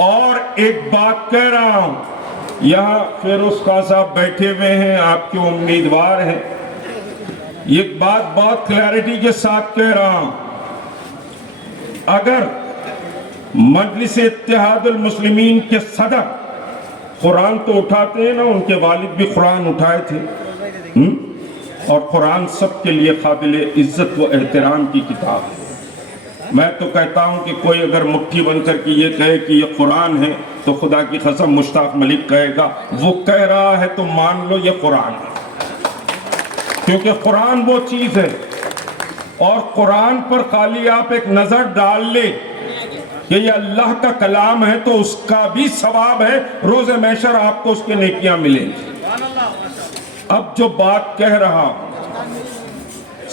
اور ایک بات کہہ رہا ہوں، یہاں فیروز خان صاحب بیٹھے ہوئے ہیں، آپ کے امیدوار ہیں، ایک بات بہت کلیئرٹی کے ساتھ کہہ رہا ہوں، اگر مجلس اتحاد المسلمین کے صدر قرآن تو اٹھاتے ہیں نا، ان کے والد بھی قرآن اٹھائے تھے، اور قرآن سب کے لیے قابل عزت و احترام کی کتاب ہے۔ میں تو کہتا ہوں کہ کوئی اگر مٹھی بن کر کے یہ کہے کہ یہ قرآن ہے تو خدا کی قسم مشتاق ملک کہے گا وہ کہہ رہا ہے تو مان لو یہ قرآن ہے، کیونکہ قرآن وہ چیز ہے، اور قرآن پر خالی آپ ایک نظر ڈال لیں کہ یہ اللہ کا کلام ہے تو اس کا بھی ثواب ہے، روز محشر آپ کو اس کے نیکیاں ملیں گی۔ اب جو بات کہہ رہا ہوں،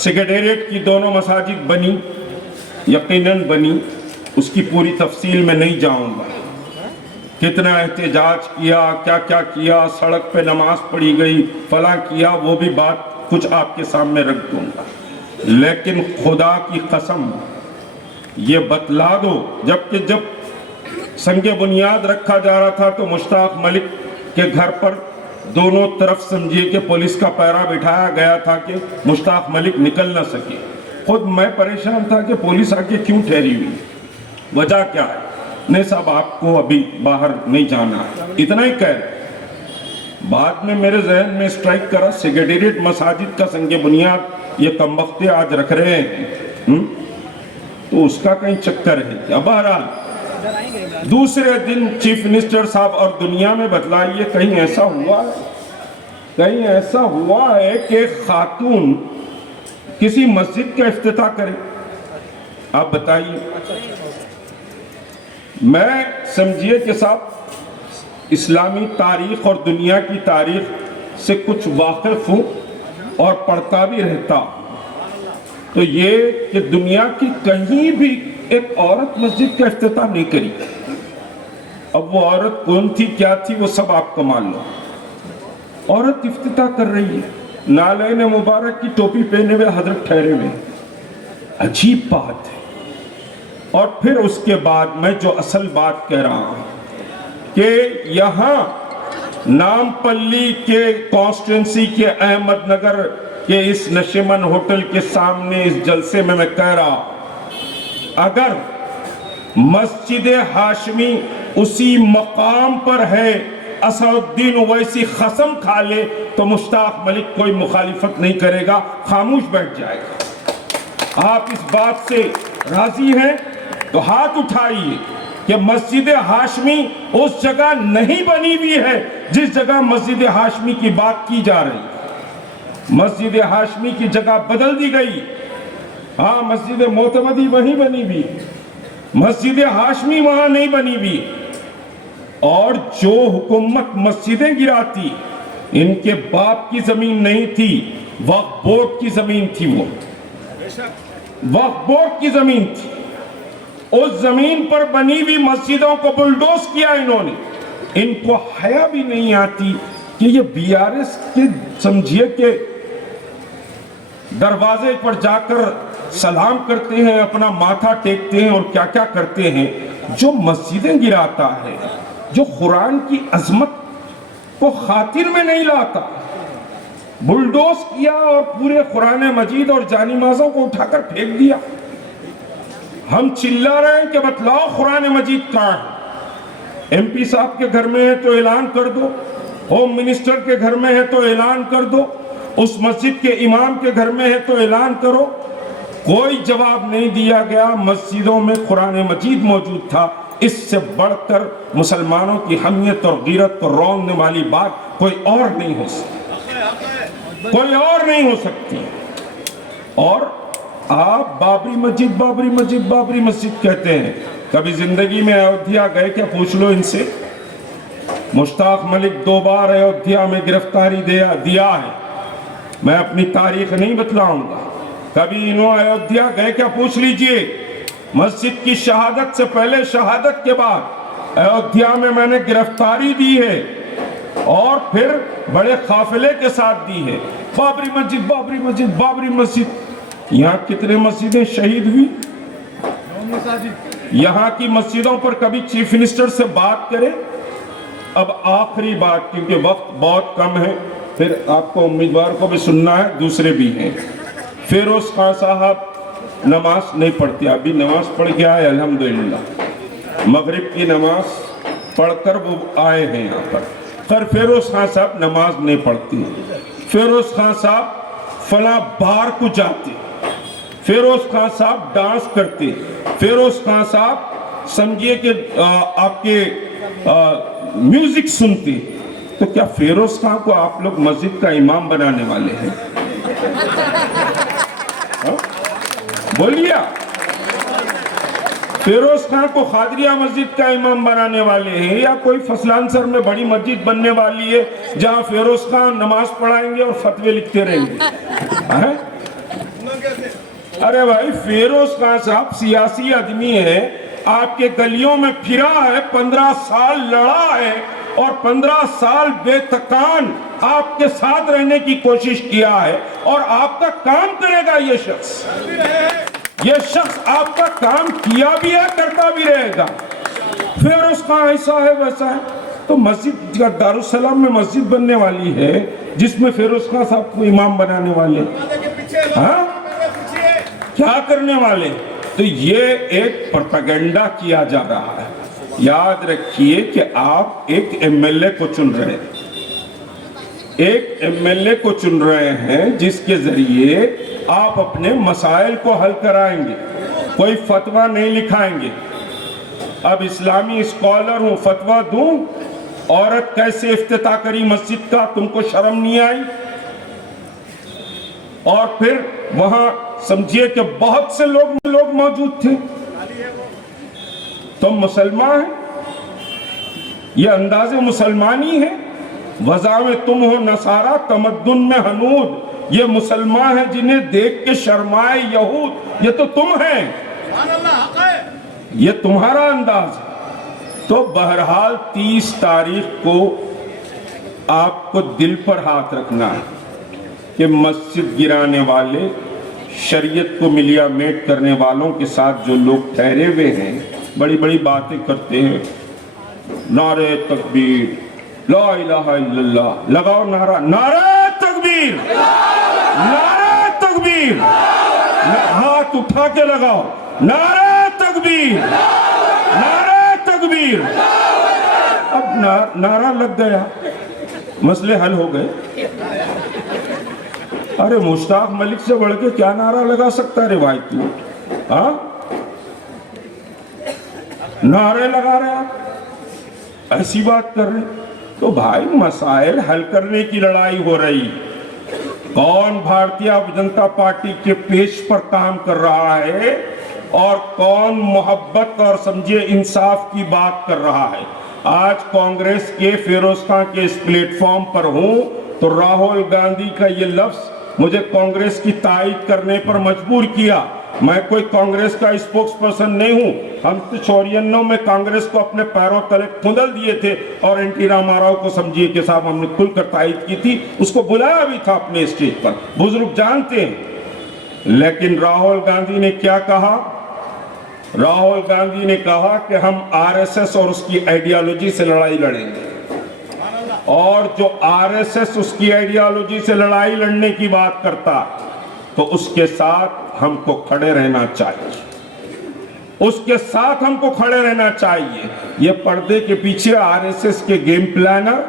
سیکریٹریٹ کی دونوں مساجد بنی، یقیناً بنی، اس کی پوری تفصیل میں نہیں جاؤں گا، کتنا احتجاج کیا، کیا کیا کیا، سڑک پہ نماز پڑھی گئی، فلاں کیا، وہ بھی بات کچھ آپ کے سامنے رکھ دوں گا، لیکن خدا کی قسم یہ بتلا دو، جبکہ جب سنگ بنیاد رکھا جا رہا تھا تو مشتاق ملک کے گھر پر دونوں طرف سمجھیے کہ پولیس کا پیرا بٹھایا گیا تھا کہ مشتاق ملک نکل نہ سکے۔ خود میں پریشان تھا کہ پولیس آگے کیوں ٹھہری ہوئی، وجہ کیا ہے؟ نہیں صاحب آپ کو ابھی باہر نہیں جانا ہے، اتنا ہی کہہ رہے۔ بعد میں میرے ذہن میں اسٹرائک کرا سیکریٹریٹ مساجد کا سنگ بنیاد یہ کمبختے آج رکھ رہے ہیں، تو اس کا کہیں چکر ہے کیا؟ بہرحال دوسرے دن چیف منسٹر صاحب اور دنیا میں بتلائیے کہیں ایسا ہوا ہے، کہیں ایسا ہوا ہے کہ خاتون کسی مسجد کا افتتاح کرے؟ آپ بتائیے۔ میں سمجھیے کہ صاحب اسلامی تاریخ اور دنیا کی تاریخ سے کچھ واقف ہوں اور پڑھتا بھی رہتا ہوں، تو یہ کہ دنیا کی کہیں بھی ایک عورت مسجد کا افتتاح نہیں کری۔ اب وہ عورت کون تھی، کیا تھی، وہ سب آپ کو معلوم ہے۔ عورت افتتاح کر رہی ہے، نالین مبارک کی ٹوپی پہنے ہوئے حضرت ٹھہرے ہوئے، عجیب بات ہے۔ اور پھر اس کے بعد میں جو اصل بات کہہ رہا ہوں کہ یہاں نام پلی کے کانسٹیٹوئنسی کے احمد نگر کے اس نشیمن ہوٹل کے سامنے اس جلسے میں کہہ رہا ہوں، اگر مسجد ہاشمی اسی مقام پر ہے، اسد الدین اویسی قسم کھا لے تو مشتاق ملک کوئی مخالفت نہیں کرے گا، خاموش بیٹھ جائے گا۔ آپ اس بات سے راضی ہیں تو ہاتھ اٹھائیے کہ مسجد ہاشمی اس جگہ نہیں بنی ہوئی ہے جس جگہ مسجد ہاشمی کی بات کی جا رہی ہے۔ مسجد ہاشمی کی جگہ بدل دی گئی، ہاں مسجد معتمدی وہیں بنی ہوئی، مسجد ہاشمی وہاں نہیں بنی ہوئی۔ اور جو حکومت مسجدیں گراتی، ان کے باپ کی زمین نہیں تھی، وقف بورڈ کی زمین تھی، وہ وقف بورڈ کی زمین تھی۔ اس زمین پر بنی ہوئی مسجدوں کو بلڈوز کیا انہوں نے۔ ان کو حیا بھی نہیں آتی کہ یہ بی آر ایس کے سمجھیے کہ دروازے پر جا کر سلام کرتے ہیں، اپنا ماتھا ٹیکتے ہیں اور کیا کیا کرتے ہیں۔ جو مسجدیں گراتا ہے، جو قرآن کی عظمت کو خاطر میں نہیں لاتا، بلڈوز کیا اور پورے قرآن مجید اور جانی مازوں کو اٹھا کر پھینک دیا۔ ہم چلا رہے ہیں کہ بتلاؤ قرآن مجید کہاں ہے؟ ایم پی صاحب کے گھر میں ہے تو اعلان کر دو، ہوم منسٹر کے گھر میں ہے تو اعلان کر دو، اس مسجد کے امام کے گھر میں ہے تو اعلان کرو۔ کوئی جواب نہیں دیا گیا۔ مسجدوں میں قرآن مجید موجود تھا، اس سے بڑھ کر مسلمانوں کی حمیت اور غیرت کو رونقنے والی بات کوئی اور نہیں ہو سکتی، کوئی اور نہیں ہو سکتی۔ اور آپ بابری مسجد بابری مسجد بابری مسجد کہتے ہیں، کبھی زندگی میں ایودھیا گئے کیا؟ پوچھ لو ان سے۔ مشتاق ملک 2 بار ایودھیا میں گرفتاری دیا ہے، میں اپنی تاریخ نہیں بتلاؤں گا۔ کبھی انہوں ایودھیا گئے کیا؟ پوچھ لیجئے۔ مسجد کی شہادت سے پہلے، شہادت کے بعد ایودھیا میں میں نے گرفتاری دی ہے اور پھر بڑے قافلے کے ساتھ دی ہے۔ بابری مسجد بابری مسجد بابری مسجد، یہاں کتنے مسجدیں شہید ہوئی؟ یہاں کی مسجدوں پر کبھی چیف منسٹر سے بات کرے. اب آخری بات, کیونکہ وقت بہت کم ہے, پھر آپ کو امیدوار کو بھی سننا ہے, دوسرے بھی ہیں. فیروز خان صاحب نماز نہیں پڑھتے, ابھی نماز پڑھ کے آئے الحمدللہ, مغرب کی نماز پڑھ کر وہ آئے ہیں یہاں پر. پر فیروز خان صاحب نماز نہیں پڑھتی. فیروز خان صاحب فلاں بار کو جاتے, فیروز خان صاحب ڈانس کرتے, فیروز خان صاحب سمجھیے کہ آپ کے میوزک سنتے. تو کیا فیروز خان کو آپ لوگ مسجد کا امام بنانے والے ہیں؟ بولیے, فیروز خان کو قادریہ مسجد کا امام بنانے والے ہیں, یا کوئی فسلان سر میں بڑی مسجد بننے والی ہے جہاں فیروز خان نماز پڑھائیں گے اور فتوے لکھتے رہیں گے؟ ارے بھائی, فیروز خان صاحب سیاسی آدمی ہے, آپ کے گلیوں میں پھرا ہے, 15 سال لڑا ہے, اور 15 سال بے تکان آپ کے ساتھ رہنے کی کوشش کیا ہے, اور آپ کا کام کرے گا یہ شخص آپ کا کام کیا بھی ہے, کرتا بھی رہے گا. فیروز خان ایسا ہے ویسا ہے. تو مسجد دارالسلام میں مسجد بننے والی ہے جس میں فیروز خان صاحب کو امام بنانے والے, ہاں کیا کرنے والے؟ تو یہ ایک پروپیگنڈا کیا جا رہا ہے. یاد رکھیے کہ آپ ایک ایم ایل اے کو چن رہے ہیں, ایک ایم ایل اے کو چن رہے ہیں جس کے ذریعے آپ اپنے مسائل کو حل کرائیں گے, کوئی فتویٰ نہیں لکھائیں گے. اب اسلامی اسکالر ہوں, فتویٰ دوں عورت کیسے افتتاح کری مسجد کا, تم کو شرم نہیں آئی؟ اور پھر وہاں سمجھیے کہ بہت سے لوگ موجود تھے. تم مسلمان ہیں, یہ انداز مسلمانی ہے. وضع میں تم ہو نصارہ, تمدن میں ہنود, یہ مسلمان ہیں جنہیں دیکھ کے شرمائے یہود, یہ تو تم ہیں, یہ تمہارا انداز ہے. تو بہرحال 30 تاریخ کو آپ کو دل پر ہاتھ رکھنا ہے کہ مسجد گرانے والے, شریعت کو ملیا میٹ کرنے والوں کے ساتھ جو لوگ ٹھہرے ہوئے ہیں, بڑی بڑی باتیں کرتے ہیں, نعرہ تکبیر, لا الہ الا اللہ, لگاؤ نعرہ, نعرہ تکبیر, نعرہ تکبیر, ہاتھ اٹھا کے لگاؤ, نعرہ تکبیر, نعرہ تکبیر. اب نعرہ لگ گیا, مسئلے حل ہو گئے. ارے مشتاق ملک سے بڑھ کے کیا نعرہ لگا سکتا ہے روایتی؟ ہاں نعرے لگا رہے آپ, ایسی بات کر رہے. تو بھائی مسائل حل کرنے کی لڑائی ہو رہی. کون بھارتیہ جنتا پارٹی کے پیش پر کام کر رہا ہے اور کون محبت اور سمجھے انصاف کی بات کر رہا ہے. آج کانگریس کے فیروز خان کے اس پلیٹ فارم پر ہوں تو راہل گاندھی کا یہ لفظ مجھے کانگریس کی تائید کرنے پر مجبور کیا. میں کوئی کانگریس کا اسپوکس پرسن نہیں ہوں. ہم 94 میں کانگریس کو اپنے پیروں تلے کھندل دیے تھے اور این ٹی راما راؤ کو سمجھیے کہ صاحب ہم نے کھل کر تائید کی تھی, اس کو بلایا بھی تھا اپنے اسٹیج پر, بزرگ جانتے ہیں. لیکن راہل گاندھی نے کیا کہا؟ راہل گاندھی نے کہا کہ ہم آر ایس ایس اور اس کی آئیڈیالوجی سے لڑائی لڑیں گے, اور جو آر ایس ایس اس کی آئیڈیالوجی سے لڑائی لڑنے کی بات کرتا تو اس کے ساتھ ہم کو کھڑے رہنا چاہیے, اس کے ساتھ ہم کو کھڑے رہنا چاہیے. یہ پردے کے پیچھے آر ایس ایس کے گیم پلانر,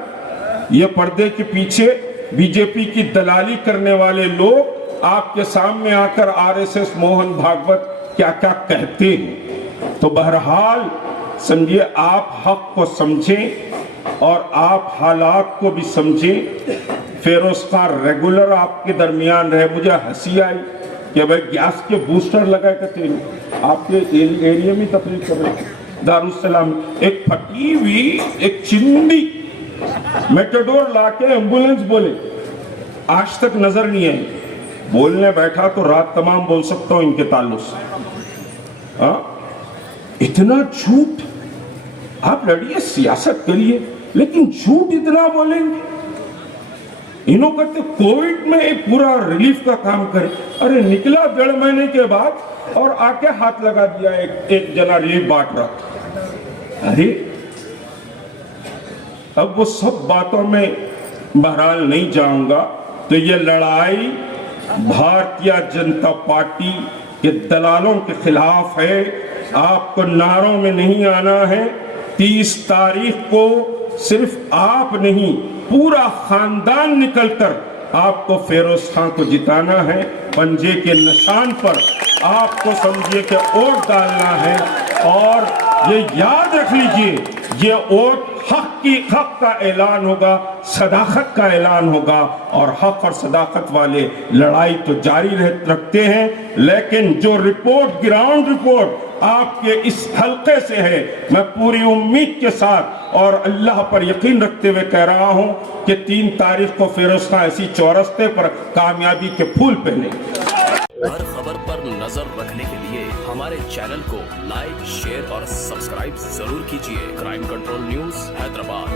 یہ پردے کے پیچھے بی جے پی کی دلالی کرنے والے لوگ آپ کے سامنے آ کر R S S Mohan Bhagwat کیا کیا کہتے ہیں. تو بہرحال سمجھیے آپ حق کو سمجھیں اور آپ حالات کو بھی سمجھیں. فیروز خان ریگولر آپ کے درمیان رہے. مجھے ہنسی آئی کہ بھائی گیس کے بوسٹر لگائے کرتے ہیں آپ کے ایریا میں تقریر کر رہے ہیں دارالسلام. ایک پھٹی ہوئی ایک چندی میٹاڈور لا کے ایمبولنس بولے, آج تک نظر نہیں آئی. بولنے بیٹھا تو رات تمام بول سکتا ہوں ان کے تعلق سے. اتنا جھوٹ. آپ لڑیے سیاست کریے لیکن جھوٹ اتنا بولیں گے. انہوں کہتے کووڈ میں ایک پورا ریلیف کا کام کرے. ارے نکلا 1.5 مہینے کے بعد اور آکے ہاتھ لگا دیا ایک جنا یہ بانٹ رہا تھا. ارے اب وہ سب باتوں میں بہرحال نہیں جاؤں گا. تو یہ لڑائی بھارتیہ جنتا پارٹی کے دلالوں کے خلاف ہے. آپ کو نعروں میں نہیں آنا ہے. 30 تاریخ کو صرف آپ نہیں پورا خاندان نکل کر آپ کو فیروز خان کو جتانا ہے. پنجے کے نشان پر آپ کو سمجھیے کہ ووٹ ڈالنا ہے. اور یہ یاد رکھ لیجئے یہ ووٹ حق کا اعلان ہوگا, صداقت کا اعلان ہوگا. اور حق اور صداقت والے لڑائی تو جاری رکھتے ہیں, لیکن جو رپورٹ گراؤنڈ رپورٹ آپ کے اس حلقے سے ہے, میں پوری امید کے ساتھ اور اللہ پر یقین رکھتے ہوئے کہہ رہا ہوں کہ 3 تاریخ کو فیروز خان اسی چورستے پر کامیابی کے پھول پہنے. ہر خبر پر نظر رکھنے کے لیے ہمارے چینل کو لائک، شیئر اور سبسکرائب ضرور کیجیے. Crime control news Hyderabad.